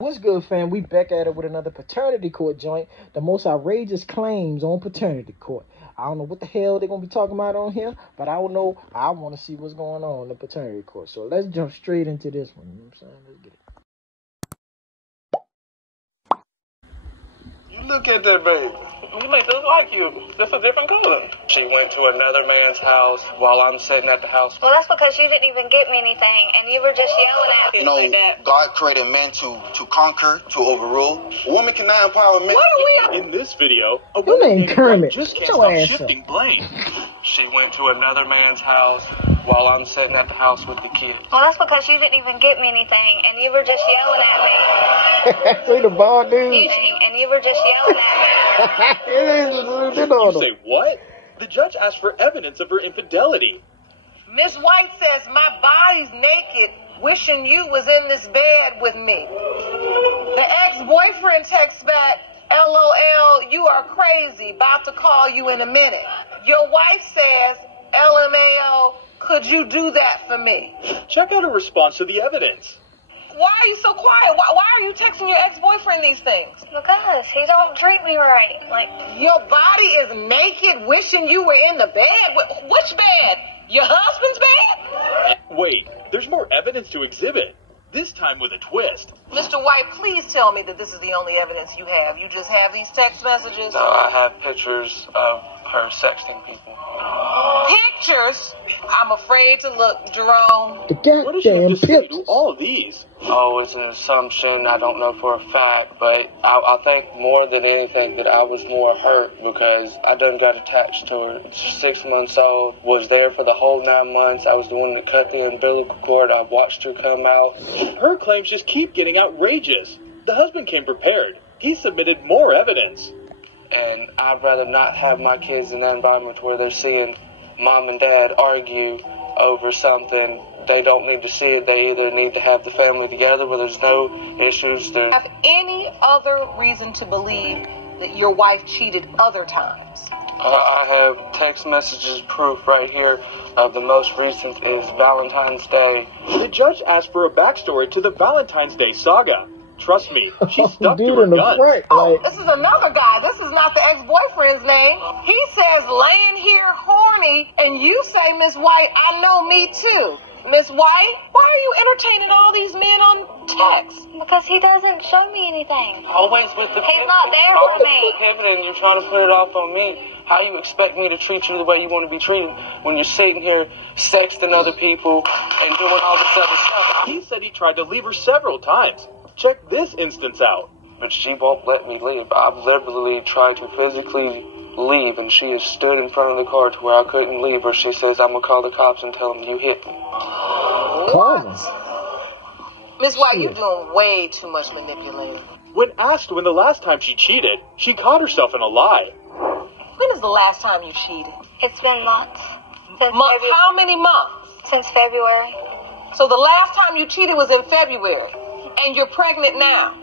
What's good, fam? We back at it with another paternity court joint. The most outrageous claims on paternity court. I don't know what the hell they're going to be talking about on here, but I don't know. I want to see what's going on in the paternity court. So let's jump straight into this one. You know what I'm saying? Let's get it. Look at that baby. You make this like you. That's a different color. She went to another man's house while I'm sitting at the house. Well, that's because you didn't even get me anything, and you were just yelling at me like that. God created men to conquer, to overrule. A woman cannot empower men. What are we? In this video, a You woman ain't named Kermit. just Get can't your stop ass shifting blame. She went to another man's house while I'm sitting at the house with the kid. Well, that's because you didn't even get me anything, and you were just yelling at me. See the bald dude? And you were just yelling at me. You say what? The judge asked for evidence of her infidelity. Miss White says my body's naked, wishing you was in this bed with me. The ex-boyfriend texts back, LOL, you are crazy, about to call you in a minute. Your wife says, LMAO, could you do that for me? Check out her response to the evidence. Why are you so quiet? Why are you texting your ex-boyfriend these things? Because he don't treat me right. Your body is naked, wishing you were in the bed. Which bed? Your husband's bed? Wait, there's more evidence to exhibit. This time with a twist. Mr. White, please tell me that this is the only evidence you have. You just have these text messages? No, I have pictures of her sexting people. Pictures? I'm afraid to look, Jerome. The What did you goddamn have to say to pictures. all of these? Oh, it's an assumption. I don't know for a fact, but I think more than anything that I was more hurt because I done got attached to her. 6 months old, was there for the whole 9 months. I was the one that cut the umbilical cord. I watched her come out. Her claims just keep getting outrageous. The husband came prepared. He submitted more evidence. And I'd rather not have my kids in that environment where they're seeing mom and dad argue over something. They don't need to see it. They either need to have the family together where there's no issues. Have any other reason to believe that your wife cheated other times? I have text messages proof right here. The most recent is Valentine's Day. The judge asked for a backstory to the Valentine's Day saga. Trust me, she stuck to her guns. This is another guy. This is not the ex-boyfriend's name. He says laying here horny, and you say, Miss White, I know me too. Miss White, why are you entertaining all these men on text? Because he doesn't show me anything. Always with the He's not there with me. pivoting, you're trying to put it off on me. How you expect me to treat you the way you want to be treated when you're sitting here sexting other people and doing all this other stuff? He said he tried to leave her several times. Check this instance out. But she won't let me leave. I've literally tried to physically leave, and she has stood in front of the car to where I couldn't leave her. She says, I'm going to call the cops and tell them you hit me. Miss White, you're doing way too much manipulating. When asked when the last time she cheated, she caught herself in a lie. When is the last time you cheated? It's been months. How many months? Since February. So the last time you cheated was in February, and you're pregnant now.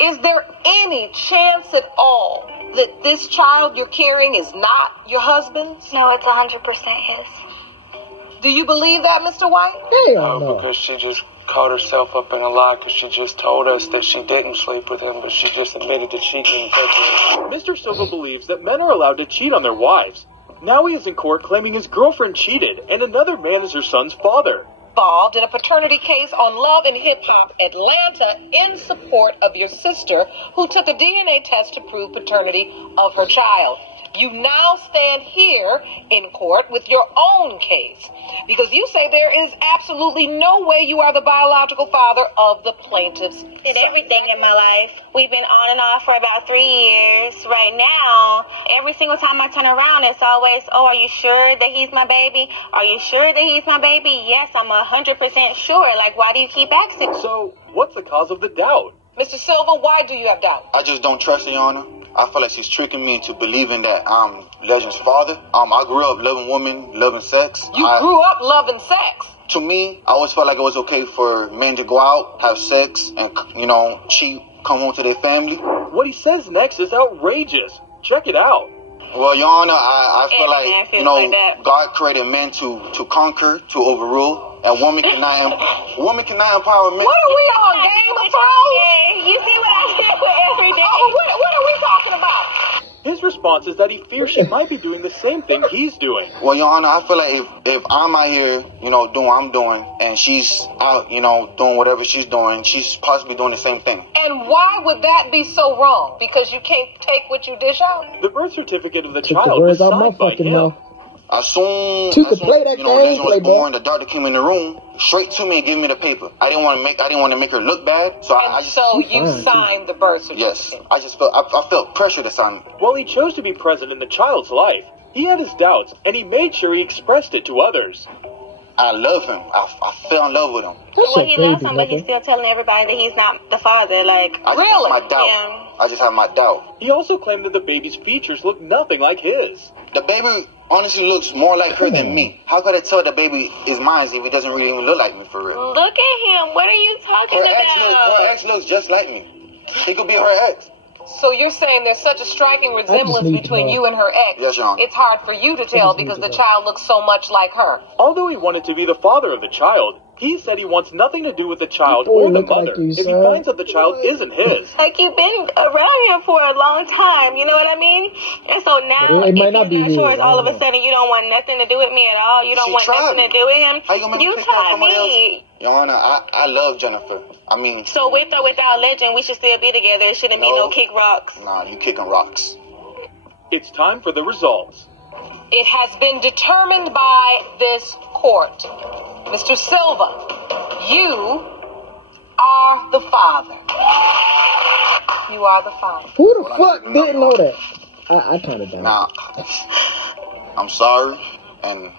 Is there any chance at all that this child you're carrying is not your husband's? No, it's 100% his. Do you believe that, Mr. White? No, because she just caught herself up in a lie because she just told us that she didn't sleep with him, but she just admitted to cheating in February. Mr. Silva believes that men are allowed to cheat on their wives. Now he is in court claiming his girlfriend cheated and another man is her son's father. Involved in a paternity case on Love and Hip Hop Atlanta in support of your sister who took a DNA test to prove paternity of her child. You now stand here in court with your own case because you say there is absolutely no way you are the biological father of the plaintiff's son. Did everything in my life. We've been on and off for about 3 years. Right now, every single time I turn around, it's always, oh, are you sure that he's my baby? Are you sure that he's my baby? Yes, I'm 100% sure. Like, why do you keep asking? So, what's the cause of the doubt? Mr. Silva, why do you have doubt? I just don't trust her, Your Honor. I feel like she's tricking me into believing that I'm Legend's father. I grew up loving women, loving sex. You grew up loving sex? To me, I always felt like it was okay for men to go out, have sex, and, cheat, come home to their family. What he says next is outrageous. Check it out. Well, Your Honor, I feel like, God created men to conquer, to overrule. A woman cannot empower men. What are we on, Game of Thrones? You response is that he fears she might be doing the same thing he's doing. Well, Your Honor, I feel like if I'm out here, doing what I'm doing, and she's out, doing whatever she's doing, she's possibly doing the same thing. And why would that be so wrong? Because you can't take what you dish out? The birth certificate of the Take child the was words out my signed by fucking him. mouth. As soon You could play that game, Legend was Playboy. born, the doctor came in the room straight to me and gave me the paper. I didn't want to make her look bad, so I just. So She you fine, signed the birth certificate? Yes, I just felt I felt pressure to sign. While he chose to be present in the child's life, he had his doubts, and he made sure he expressed it to others. I love him. I fell in love with him. That's Well, your he loves baby, him, but he's nigga. still telling everybody that he's not the father. Like, I just Really? have my doubt. Yeah. I just have my doubt. He also claimed that the baby's features looked nothing like his. The baby honestly looks more like her than me. How could I tell the baby is mine if he doesn't really even look like me for real? look at him. What are you talking Her about? ex looks just like me. He could be her ex. So you're saying there's such a striking resemblance need to between know. you and her ex. Yes, Your Honor. It's hard for you to tell just need because to the know. child looks so much like her. Although he wanted to be the father of the child, he said he wants nothing to do with the child Boy, or the look like mother you, if he son. finds that the child isn't his. Like, you've been around here for a long time, you know what I mean? And so now, But it if might not he's be not sure, his, it's all of I a don't know. sudden you don't want nothing to do with me at all. You don't She want tried nothing me. to do with him. How you gonna make You me pick out tried somebody me. else? Your Honor, I love Jennifer. I mean, So with or without Legend, we should still be together. It shouldn't be No. no kick rocks. nah, you kicking rocks. It's time for the results. It has been determined by this court. Mr. Silva, you are the father. You are the father. Who the fuck didn't know that? I kind of doubt. Nah, I'm sorry, and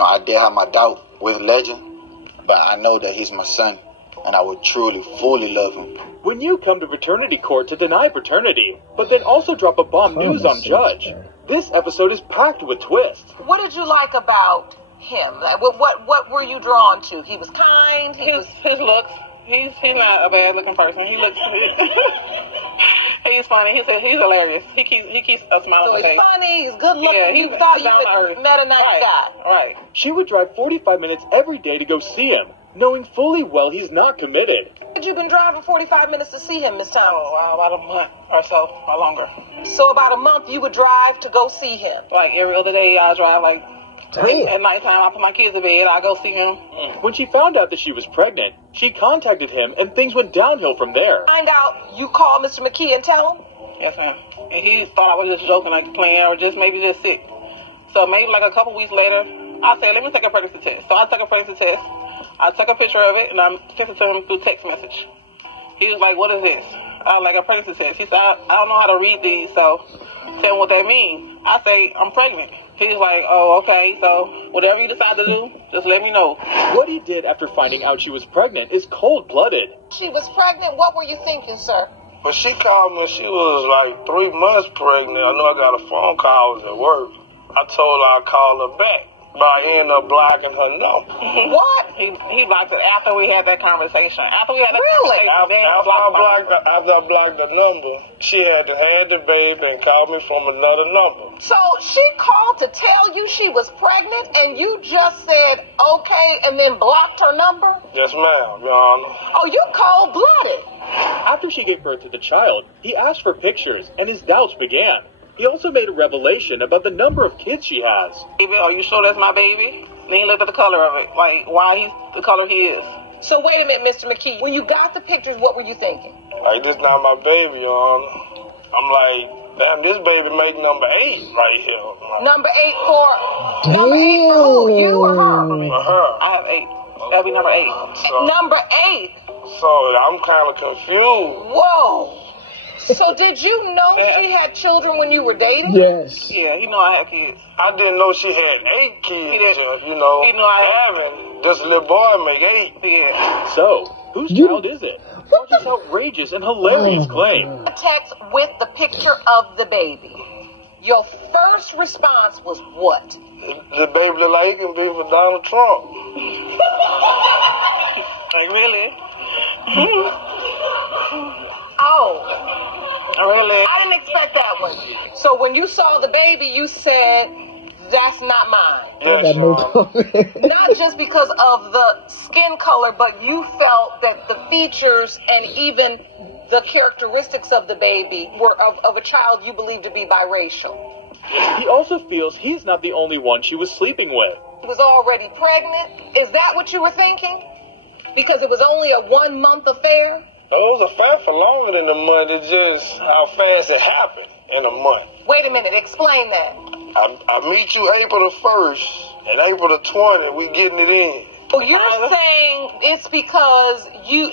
I did have my doubt with Legend, but I know that he's my son, and I would truly, fully love him. When you come to paternity court to deny paternity, but then also drop a bomb news on Judge, this episode is packed with twists. What did you like about him? Like, what were you drawn to? He was kind. His looks. He's not a bad looking person. He looks. He's funny. He's hilarious. He keeps a smile So on his he's face. funny. He's good looking. Yeah, you he's thought you down to had earth. met a nice guy. Right. She would drive 45 minutes every day to go see him, knowing fully well he's not committed. You've been driving 45 minutes to see him, Miss Thomas. About a month or so, or longer. So about a month you would drive to go see him. Like every other day, I drive. Like Damn. at nighttime, I put my kids to bed. I go see him. When she found out that she was pregnant, she contacted him and things went downhill from there. Find out you call Mr. McKee and tell him. Yes, ma'am. And he thought I was just joking, like playing, or maybe just sick. So maybe like a couple weeks later, I said, let me take a pregnancy test. So I took a pregnancy test. I took a picture of it, and I sent it to him through text message. He was like, what is this? I was like, a pregnancy test. He said, I don't know how to read these, so tell me what they mean. I say, I'm pregnant. He was like, oh, okay, so whatever you decide to do, just let me know. What he did after finding out she was pregnant is cold-blooded. She was pregnant. What were you thinking, sir? But she called me, she was like 3 months pregnant. I know I got a phone call, I was at work. I told her I'd call her back, but I ended up blocking her number. What? He blocked it after we had that conversation. After we had that Really? conversation, then he After I blocked the number, she had the baby and called me from another number. So she called to tell you she was pregnant and you just said okay and then blocked her number? Yes, ma'am, Your Honor. Oh, you cold-blooded. After she gave birth to the child, he asked for pictures and his doubts began. He also made a revelation about the number of kids she has. Baby, are you sure that's my baby? Then he looked at the color of it, like why he's the color he is. So wait a minute, Mr. McKee. When you got the pictures, what were you thinking? Like, this not my baby, Your Honor. I'm like, damn, this baby make number 8 right here. Like, Number 8 for... Number 8 for who? You or her? for her. I have 8. That'd be number 8. Number 8. So I'm kind of confused. Whoa. So did you know she had children when you were dating? Yes. Yeah, he know I have kids. I didn't know she had 8 kids. You know, He know I having this little boy make 8. Yeah. So, whose child is it? Such an outrageous and hilarious claim. Text with the picture of the baby. Your first response was what? The baby look like he can be for Donald Trump. Like, really? Oh, Really? I didn't expect that one. So when you saw the baby, you said, that's not mine. Yes, Your Honor. Not just because of the skin color, but you felt that the features and even the characteristics of the baby were of a child you believe to be biracial. He also feels he's not the only one she was sleeping with. She was already pregnant. Is that what you were thinking? Because it was only a 1-month affair? It was a affair for longer than a month. It's just how fast it happened in a month. Wait a minute. Explain that. I meet you April the 1st, and April the 20th, we getting it in. Well, you're saying it's because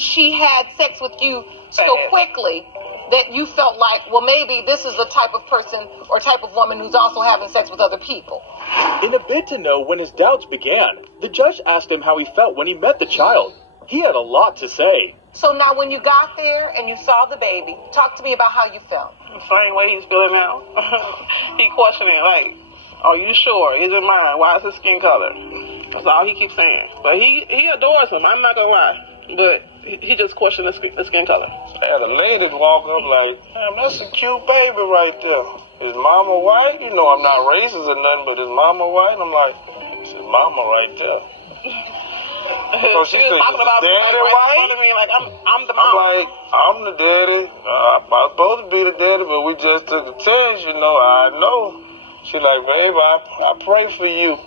she had sex with you so quickly that you felt like, well, maybe this is the type of person or type of woman who's also having sex with other people. In a bid to know when his doubts began, the judge asked him how he felt when he met the child. He had a lot to say. So now when you got there and you saw the baby, talk to me about how you felt. The same way he's feeling now. He questioning, like, are you sure? Is it mine? Why is his skin color? That's all he keeps saying. But he adores him, I'm not gonna lie. But he just questioned the skin color. I had a lady walk up like, damn, that's a cute baby right there. Is mama white? You know I'm not racist or nothing, but is mama white? I'm like, it's mama right there. So she said, talking about daddy white? Like, I'm the mom. I'm like, I'm the daddy. I'm supposed to be the daddy, but we just took the test, you know. I know. She like, babe, I pray for you.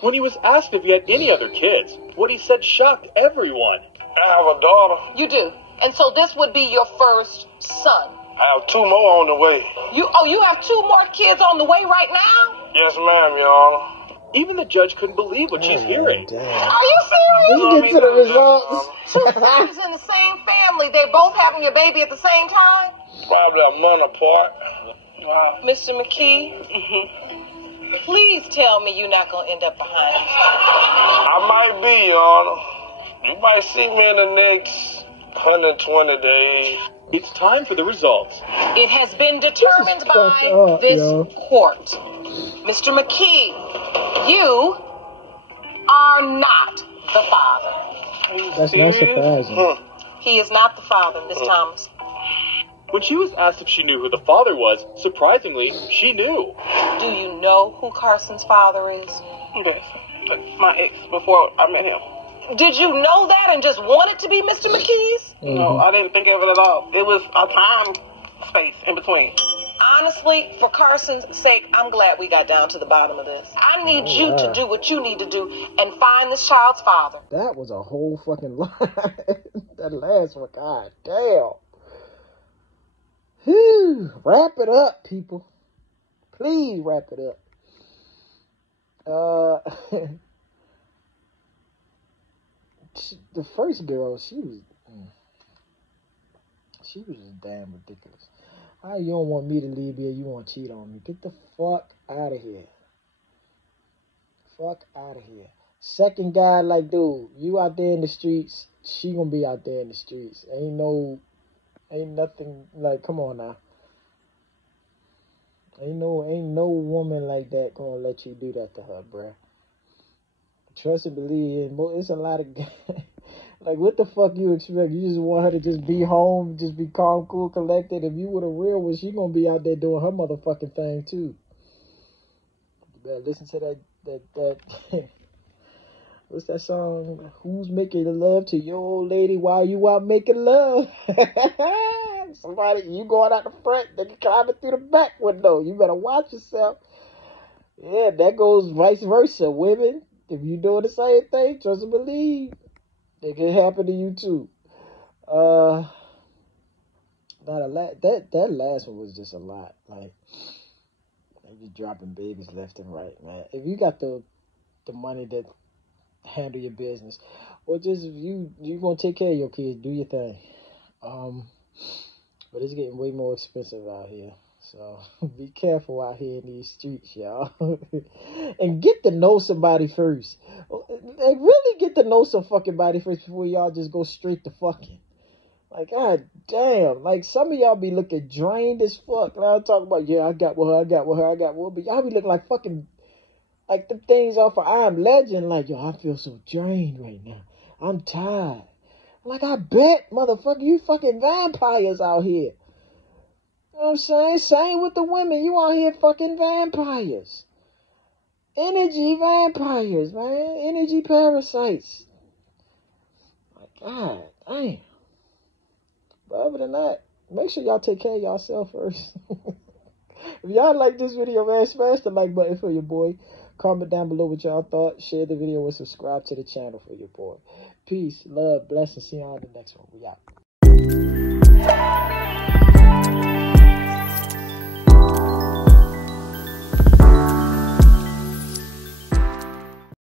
When he was asked if he had any other kids, what he said shocked everyone. I have a daughter. You do. And so this would be your first son. I have 2 more on the way. You have 2 more kids on the way right now? Yes, ma'am, Your Honor. Even the judge couldn't believe what she's hearing. Damn. Are you serious? Let's get to the results. 2 sisters in the same family. They're both having a baby at the same time? Probably a month apart. Wow. Mr. McKee, please tell me you're not going to end up behind him. I might be, Your Honor. You might see me in the next 120 days. It's time for the results. It has been determined by this court. Mr. McKee, you are not the father. That's not surprising. He is not the father, Miss Thomas. When she was asked if she knew who the father was, surprisingly, she knew. Do you know who Carson's father is? Yes. My ex, before I met him. Did you know that and just want it to be Mr. McKee's? No, I didn't think of it at all. It was a time space in between. Honestly, for Carson's sake, I'm glad we got down to the bottom of this. I need you to do what you need to do and find this child's father. That was a whole fucking lie. That last one, god damn. Whew. Wrap it up, people. Please wrap it up. The first girl, she was just damn ridiculous. How you don't want me to leave here? You want to cheat on me? Get the fuck out of here. Fuck out of here. Second guy, like, dude, you out there in the streets, she gonna be out there in the streets. Ain't nothing, like, come on now. Ain't no woman like that gonna let you do that to her, bruh. Trust and believe, it's a lot of like, what the fuck you expect? You just want her to just be home, just be calm, cool, collected. If you were the real one, she gonna be out there doing her motherfucking thing too. You better listen to that what's that song? Who's making love to your old lady while you out making love? Somebody, you going out the front, then you climbing through the back window. You better watch yourself. Yeah, that goes vice versa, women. If you doing the same thing, trust and believe, it can happen to you too. That last one was just a lot. Like, you dropping babies left and right, man. If you got the money that handle your business, or just if you gonna take care of your kids, do your thing. But it's getting way more expensive out here. So be careful out here in these streets, y'all. And get to know somebody first. Like, really get to know some fucking body first before y'all just go straight to fucking. Like, god damn. Like, some of y'all be looking drained as fuck. And I'm talking about, yeah, I got with her. But y'all be looking like fucking, like them things off of I Am Legend. Like, yo, I feel so drained right now. I'm tired. Like, I bet, motherfucker, you fucking vampires out here. You know what I'm saying? Same with the women. You out here fucking vampires. Energy vampires, man. Energy parasites. My God, damn. But other than that, make sure y'all take care of yourself first. If y'all like this video, man, smash the like button for your boy. Comment down below what y'all thought. Share the video and subscribe to the channel for your boy. Peace, love, blessings. See y'all in the next one. We out.